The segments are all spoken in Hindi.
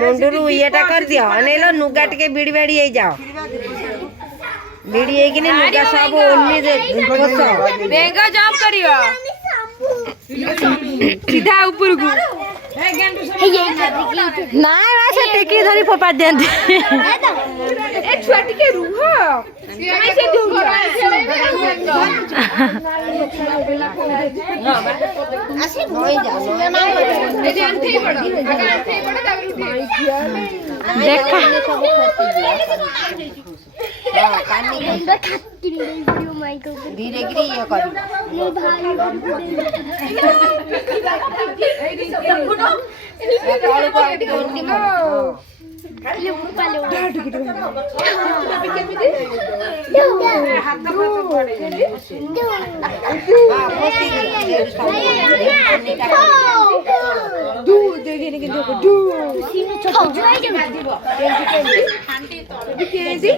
मुंडरू येटा कर दियो अनेलो नुगा टिके बिड़ी बाड़ी आई जाओ बिड़ी आई कि नुगा सब ओन्नी दे बस बेंगा जॉब करियो सीधा ऊपर को ना वैसे टिकी धरी फोपाड़ देंती ए छुआ टिके रुहो कैसे दूंगा आसी होई जा ए जानते पड़ो अगर जानते पड़ो तब देखा धीरे गिरी ये कर तीन चार हांडी धीरे धीरे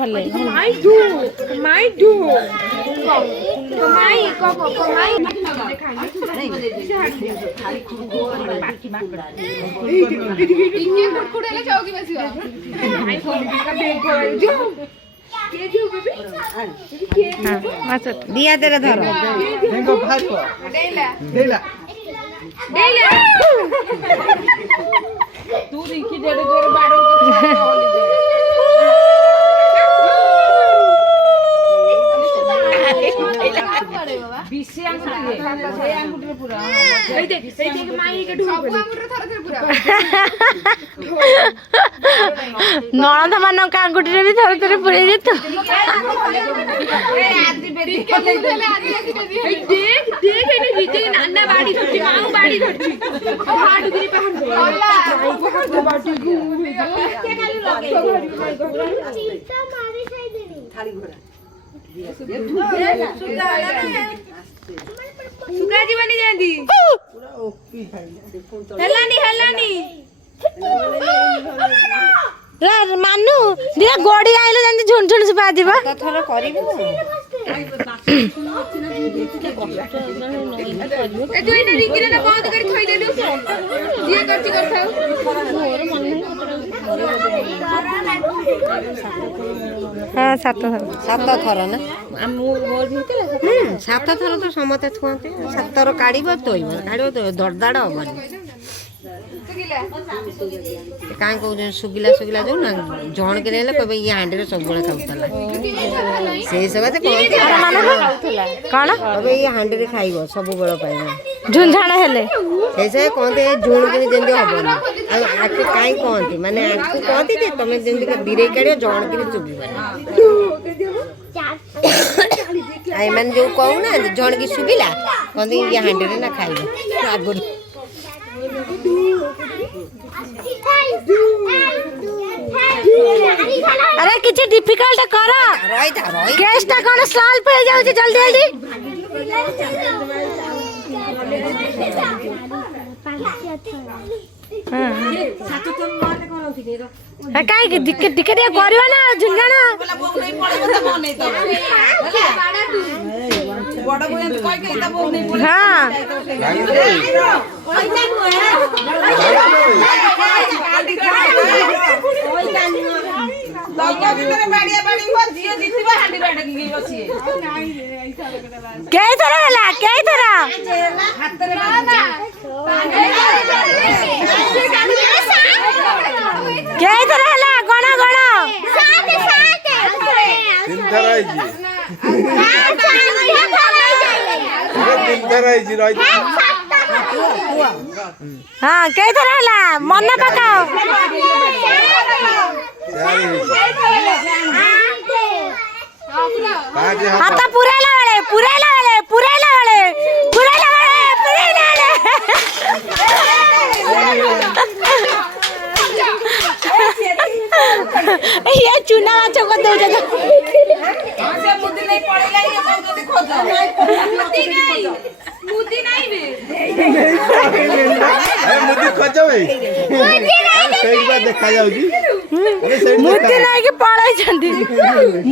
हल्ले दिया तेरे धरो तू रिंकी डेढ़ जोर बाड़ो बीसी अंगूठे पूरा ए देख माई के ढूंढ सब अंगूठे थरे पूरा नणंद मानक अंगूठी रे भी थरे थरे पुरे दे तो ए आदि बेटी के देले आदि देख देख एने जीजे नाना बाड़ी धरची माऊ बाड़ी धरची हाड गिरी पहाड़ बाटी के खाली लगे सीता मारे साइड रे थाली घोड़ा सुगा जीवनी जांदी पूरा ओपी हेलानी रे मानू दिया गोड़ी आइले जंदी झुन झुन से बाजिबा तो थोड़ा करिबो ए तू इने रिंगी ना बंद करी थई देलु जिया करची करथाउ हाँ सात थर ना सात थर तो समते छुआते सात थर काढ़ दरदाड़ हम कहीं कौन सुगिला सुगिला जो ना जन के देले कहबे ये हांडी रे सब बळे खाउतला से सब कहते कौन कहबे ये हांडी रे खाइबो सब बळे पाइबो झुंझाण हेले से से कहते झुण के जेंदी हबनी आके काई कहती माने आके कहती जे तमे जेंदी के बिरे काड़ियो जन के चुबीबा आई मन जो कहू ना जन की सुगिला कहते ये हांडी रे ना खाइबो आगुर अरे किसी डिफिकल्ट करो गैस टा कोन साल पे जाउ जल्दी जल्दी हां काई दिक्कत दिक्कत करियो ना झुंझाना बड़ा बोल कह के इता बोल नहीं बोल हां लगा भीतर बाड़िया बाड़ी हो जियो जितबा हांडी बाड़ा की बसिए के थरा हला के थरा हाथ रे के थरा हला गणा गणा सात तीन थरा आई जी तीन थरा आई जी रही हां के थरा हला मन पकाओ हाथ पुरेला वाले ये चुना माछ को दे दे से मुद्दी नहीं पड़ेला ये बहुत जल्दी खोज मुद्दी नहीं बे ए मुद्दी खोज କରିଛ ଭାଇ ସେଇଠି ବା ଦେଖା ଯାଉଛି ମୁଦି ନେଇକି ପଳେଇଛନ୍ତି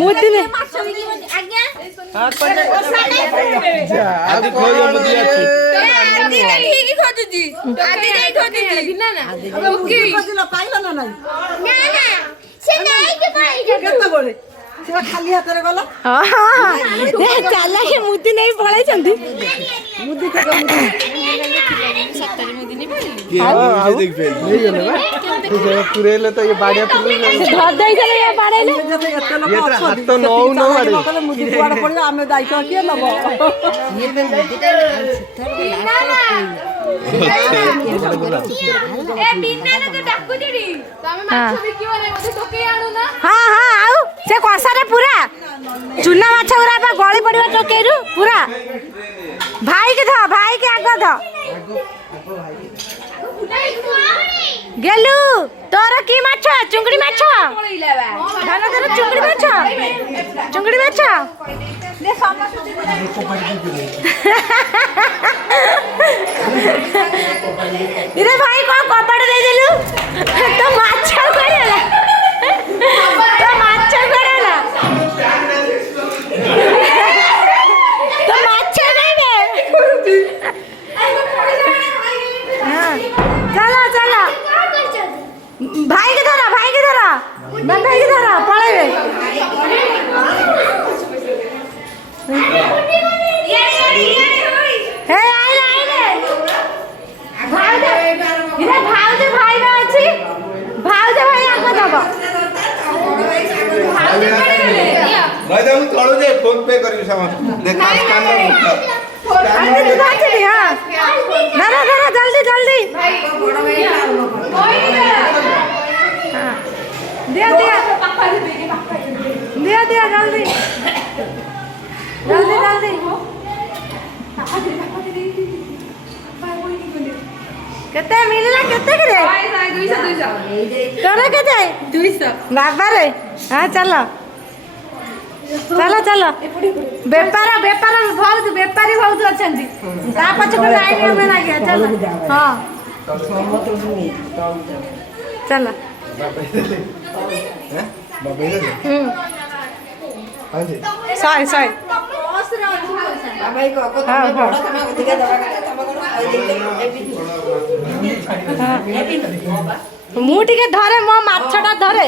ମୁଦି ନେଇ ଆଜି ଖୋଜ ମୁଦି ଅଛି ଖାଲି ହାତରେ ଗଲା ଚାଲାକି ମୁଦି ନେଇ ପଳେଇଛନ୍ତି ପୁରେଇଲେ ତ ଇଏ ବାଡିଆ ହାତ ନଉ ମୁଦି କୁଆଡେ ପଡିବ ଆମେ ଦାୟିତ୍ୱ କିଏ ନବ ହଁ ହଁ ଆଉ ସେ କଷାରେ ପୁରା ଚୁନା ମାଛ ଗୁରା ଗଳି ପଡିବ ଟୋକେଇରୁ ପୁରା ଭାଇକି ଆଗ ଧ ଗେଲୁ ତୋର କି ମାଛ ଚୁଙ୍ଗୁଡି ମାଛ ଚୁଙ୍ଗୁଡି ମାଛ ଇରେ ଭାଇ କଣ କବାଟ ଦେଇଦେଲୁ ତ ମାଛ କୁଆଡେ ଗଲା ତ ମାଛ କୁଆଡେ ଗଲା ତ ମାଛ ନେବେ ଚାଲ ଭାଇକି ଧର ପଳେଇବେ ଭାଉଜ ଭାଇ ଅଛି ଭାଉଜ ଭାଇ ଆଗ ଦବ ତଳୁ ଯେ ଫୋନ ପେ କରିବି ସମସ୍ତେ ଦେଖା ଜଲ୍ଦି ଦିଅ ଜଲ୍ଦି କେତେ ମିଳିଲା କେତେ ତୋର କେତେ 200 ବାବାରେ ହଁ ଚାଲ ବେପାର ବହୁତ ବେପାରୀ ବହୁତ ଅଛନ୍ତି ତା ପଛକୁ ଲାଇନ ଆମେ ଲାଗିବା ଚାଲ ହଁ ଚାଲ ଶହେ ମୁଁ ଟିକେ ଧରେ ମୋ ମାଛଟା ଧରେ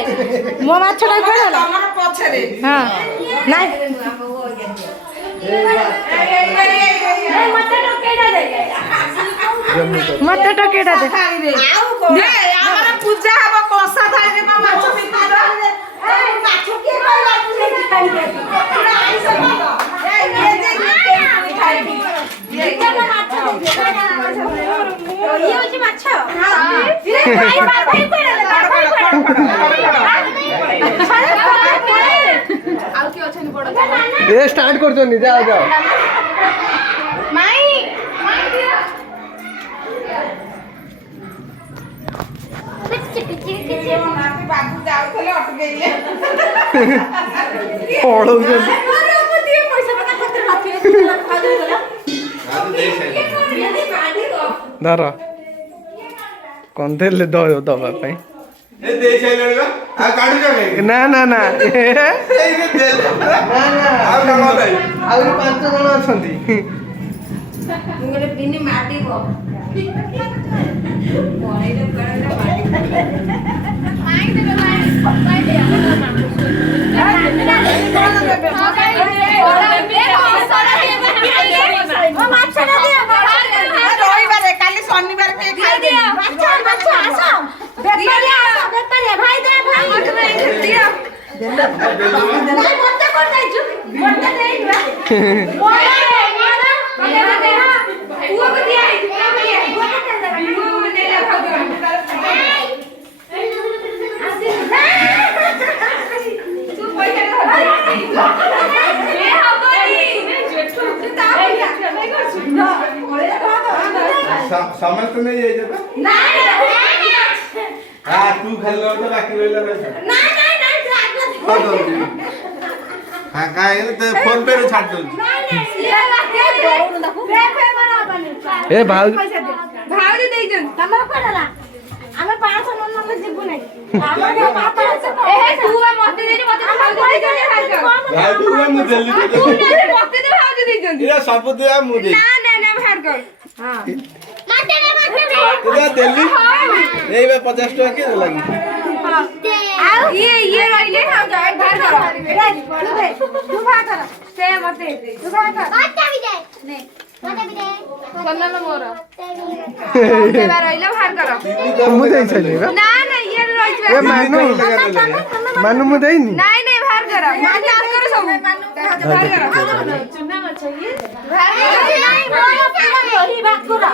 ମୋ ମାଛଟା ହଁ ନାଇଁ ମତେ ଟୋକେଇଟା ଦେ ପୂଜା ହବ କଷା ଥାଳିରେ ମାଛ ଷ୍ଟାର୍ଟ କରୁଛନ୍ତି ଯାଅ ବାବୁ ଯାଉଥିଲେ ଅଟକେଇଲେ ଧର କନ୍ଦେଲେ ଦବା ପାଇଁ ନା ଆହୁରି 5 ଜଣ ଅଛନ୍ତି ରବିବାରେ କାଲି ଶନିବାର ସମସ୍ତେ ନେଇ ଯାଇଛ ତୁ ଖାଲି ବାକି ରହିଲା ଫୋନ ପେ ରୁ ଛାଡି ଦଉଛି ଭାଉଜ ଦେଇଛନ୍ତି ତମର तू मते देनी मते भाउज ମୁଁ ଦେଲି तू नहीं मते दे भाउज दे जंदी ଏରା ସବୁ ଦିଆ ମୁଁ ଦେଲି ना ना ना बाहर कर हां मते दे ଏରା ଦେଲି ଏଇ ବା 50 ଟଙ୍କା କିଏ ଲାଗି ये रहिले खाऊ जा बाहर करो तू बाहर कर से मते तू बाहर कर मते भी दे ने मते भी दे सन्ना मोर के बार रहिले बाहर करो ମୁଁ ଦେଇ ସାଇଲି ବା ना ना ये रहिले ଏ ମାନୁ ମୁଁ ଦେଇନି नहीं नहीं बाहर करो बाहर करो सब बाहर करो चुना मत ये नहीं मोर पूरा रही बात करो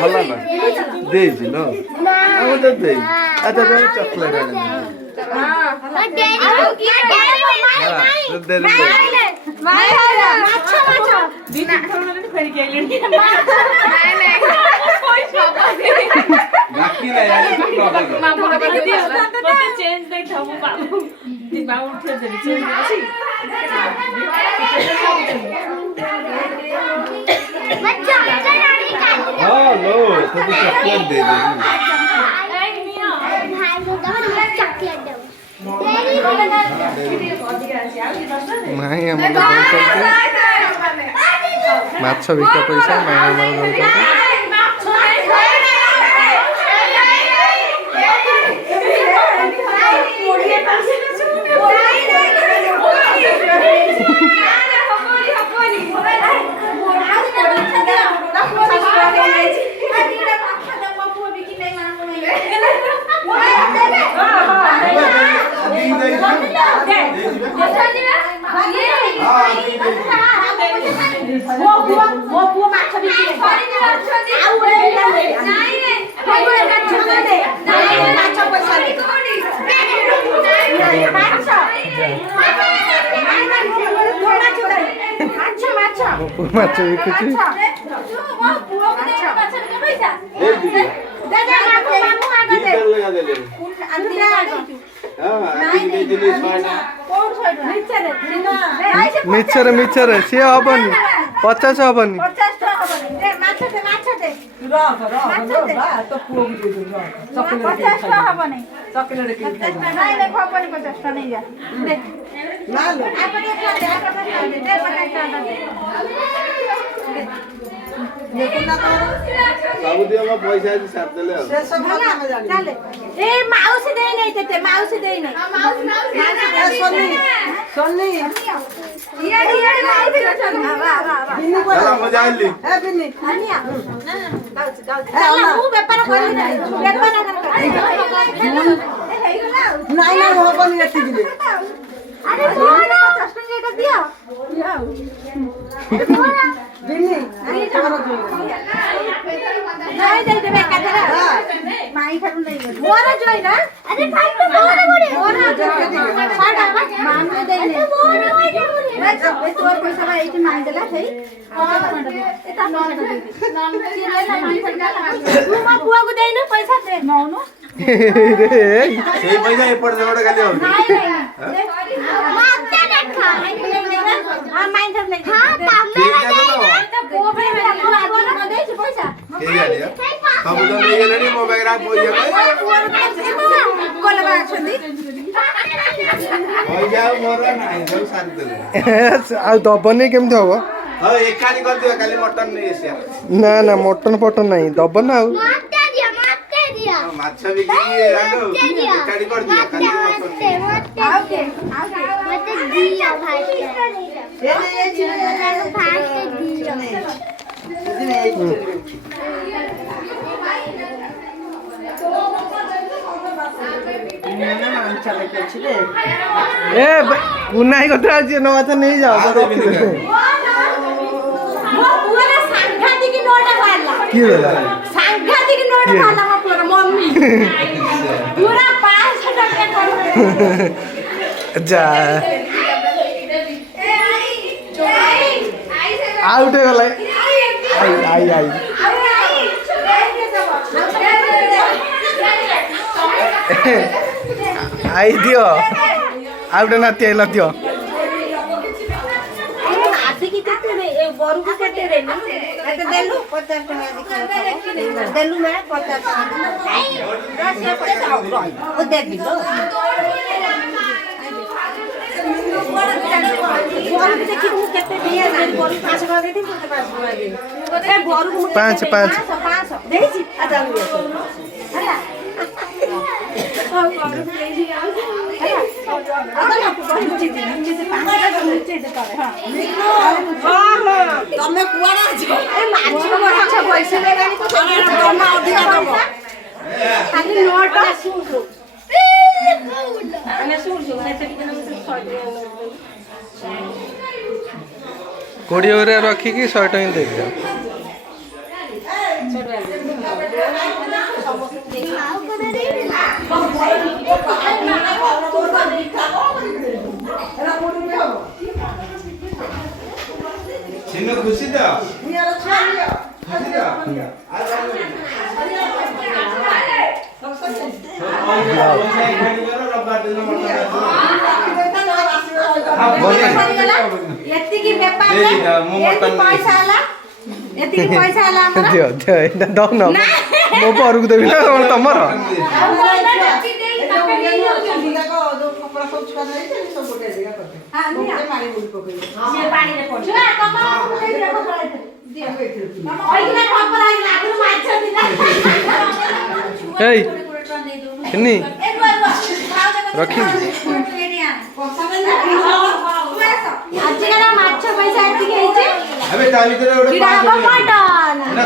ଭଲ ନା ଦେଇଛି ନ ଆଉ ତ ଦେଇ ଆଚ୍ଛା ତ ଚକଲେଟ ଆଣି हां डेरी ଦେଲି माछो माछो बिना थोड़े फेर के आइले नहीं नहीं ବାକି ନାହିଁ मामू का दियो मते चेंज दे थामु बाबू ती बाबू उठे देबी चेंज अछि बच्चा चलानी का ହଁ लो तो ଚକଲେଟ ଦେଇ ଦେଲି ए मिया भाई को दम चॉकलेट दो डेरी ମାଇଁ ଆମର ଦଉଛନ୍ତି ମାଛ ବିକା ପଇସା ମାଇଁ ଆମର ଦଉଛନ୍ତି ମାଛ ବିକୁଛି ମିଛରେ ମିଛରେ ସିଏ ହବନି 50 ହବନି ସବୁ ଦିଅ ମୋ ପଇସା ଆଜି ସାଥ ଦେଲେ ଆଉ ए माउसी दे नहीं ते माउसी दे नहीं सोनी ये माउसी चल ଚାଲ ମୁଁ ଜାଣିଲି अनिया ମୁଁ ବେପାର କରି ନାହିଁ ବେପାର ନାଇଁ ନାଇଁ ହବନି ଏତିକି ଆରେ କୋନ 10 ଟଙ୍କା ଏଟା ଦିଅ ବିନି ନାଇଁ ଦେଇ ଦେବେ କାଧରା ମାଇ ଠାରୁ ନେଇ ମୋର ଜୟ ନା ଆରେ ଭାଇ ତ ମୋର ବଡ ମୋର ସାଡା ମାମୁ ଦେଇ ନେ ମୋର ଏ ତୋର ପଇସା ବା ଏଇଠି ମାଇ ଦେଲା ସେଇ ଏଟା ନନ ଦେଇ ତୁ ମୋ ପୁଅକୁ ଦେଇନୁ ପଇସା ଦେ ନଉନୁ ସେଇ ପଇସା ଏପଟ ସେପଟ ଖାଲି ହଉଛି ମାତେ ଦେଖା ହଁ ମାଇ ଠାରୁ ନେଇ ହଁ ପୁଅ ପାଇଁ ମୁଁ ଦେଇଛି ପଇସା କେହି ଜାଣିବ ସବୁ ତ ନେଇଗଲେଣି ମୋ ପାଖରେ ଆଉ ପଇସା କୋଲବା ଅଛନ୍ତି ପଇସା ଆଉ ମୋର ନାହିଁ ସବୁ ସାରିଦେଲେ ଆଉ ଦବନି କେମିତି ହବ ହଉ ଏକାଠି କରିଦିଅ କାଲି ମଟନ ନେଇ ଆସିବା ନା ନା ମଟନ ଫଟନ ନାହିଁ ଦବ ନା ଆଉ ମାଛ ବିକିକି ଆଗ ଏକାଠି କରିଦିଅ କାଲି ଏ ଉନାଇ କଥା ଅଛି ନ ମାଛ ନେଇଯାଅ କିଏ ଦେଲା ସାଂଘାତିକ ନୋଟ ବାହାରିଲା ମୋ ପୁଅର ମମ୍ମି ପୁରା 500 ଟଙ୍କା କରିବେ ଯା ଆଉ ଗୋଟେ ଗଲା ଆଇ ଆଇ ଦିଅ ଆଉ ଗୋଟେ ନାତି ଆଇଲା ଦିଅ ଆସିକି କେତେ ବରୁକୁ କେତେ ରେ କେତେ ଦେଲୁ 50 ଟଙ୍କା ଦେଲୁ ମା 50 ଟଙ୍କା ଦେବି ଲୋ देखी तू केते दिया ना गोरू 5 टका देती मते 5 टका दे ए गोरू को 5 देही आ जाऊ हैला गोरू ले जी आ आता ना पहुंची दी नीचे से 5 टका नीचे दे करे हां हां तमे कुआडा जो ए माछ को अच्छा पैसे लेगानी तो तमा अधिक दबो खाली नोट सुन अने सुन जो नहीं तो कितना से 20 ओरे रखिकी 100 टका दे दिया छिन्नु खुसी त यति की व्यापार यति पैसा आला यति की पैसा आला हमरा दियो दियो एटा दौ न मो परु देबी ना कोन तमर कपड़ा सब छुआ नहीं थे सब गोटे जगह करते हां पानी बुल पकई से पानी रे पड़ छुआ कपड़ा को दे दे कपड़ा दिया ओइना कपड़ा आई लागु माछ दिना एई किन्नी रखी आज का माछ पैसा एति के अबे ता भीतर मटन ना